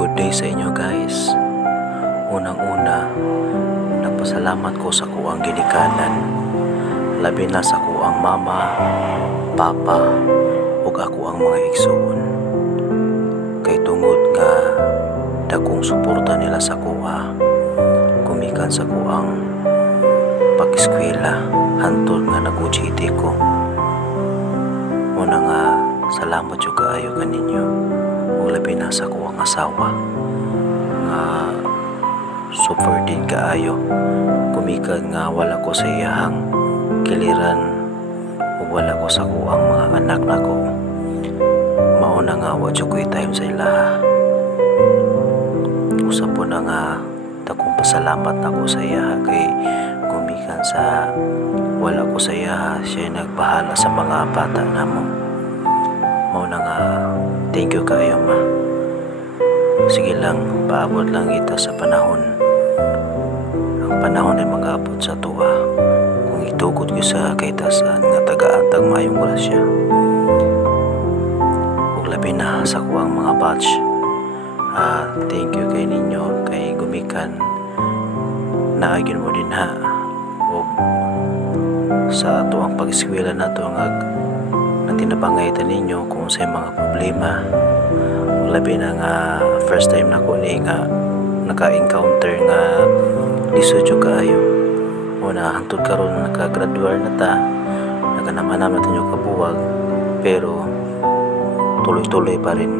Good day sa inyo guys. Unang-una, nagpasalamat ko sa kuang ginikanan. Labi na sa kuang mama, papa, ug ako ang mga igsoon. Kay tungod nga dagkong suporta nila sa kuha, gumikan sa kuang pag-eskwela hantod nga nag-UGT ko. Muna nga salamat jud kaayo kaninyo, ug labi na sa kuang asawa nga super din kaayo, gumikan nga wala ko sa iyahang kiliran ug wala ko sa kuang mga anak nako. Mauna nga wa jud ko time sa ilaha. Usap po na nga dagkong pasalamat nako sa iya kay gumikan sa wala ko sa iya, siya nagbahala sa mga bata namo. Mauna nga thank you kayo ma. Sige lang, paabot lang kita sa panahon. Ang panahon ay mag-aabot sa tuwa kung itukod ko sa kaitasan nga taga-antag mayong grasya. Ug labi na sa kuang mga batch, thank you kay ninyo kay gumikan naagin mo din ha. Ug sa ato ang pag-eskwela nato nga natinabangay ta ninyo kung sa mga problema. Ug labi na nga first time nako ni nga naka-encounter nga lisod jud kaayo. Una hantod karon naka-graduate na ta, naganamanan natin yung kabuwag, pero tuloy-tuloy pa rin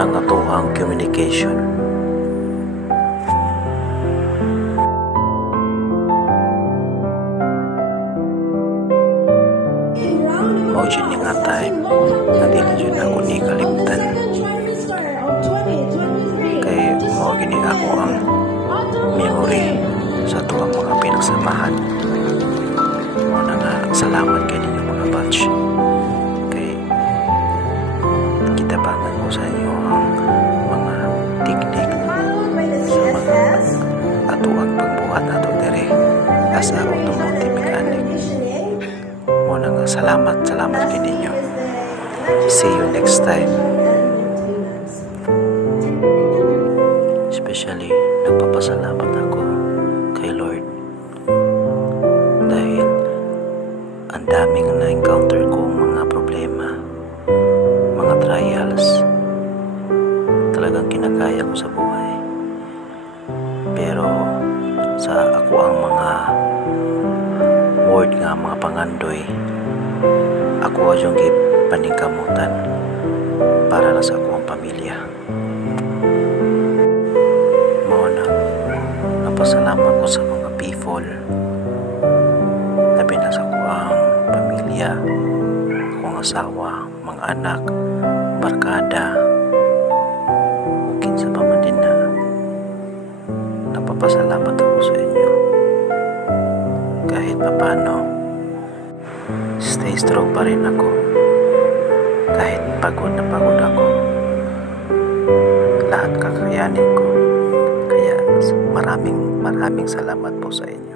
ang atoang communication. Mao jud ni nga time na dili jud ako ni kalimtan, kay mao gini ako ang memory sa tuwang mga pinagsamahan. Muna nga salamat kay ninyo mga batch, kay kitabangan ko sa inyo ang mga teknik sa mga atuang pagbuhat nato diri as a automotive mechanic. Muna nga salamat kay ninyo. See you next time. Especially nagpapasalamat ako kay Lord dahil ang daming na-encounter ko mga problema, mga trials, talagang kinakaya ko sa buhay. Pero sa ako ang mga word nga mga pangandoy, ako yung paningkamutan para na sa akong pamilya. Pasalamat ko sa mga people, labi na sa kuang pamilya, akong asawa, mga anak, barkada, ukin sa pamadin na napapasalamat ako sa inyo. Kahit papano, stay strong pa rin ako. Kahit pagod na pagod ako, lahat kakayanin ko. Kaya maraming salamat po sa inyo.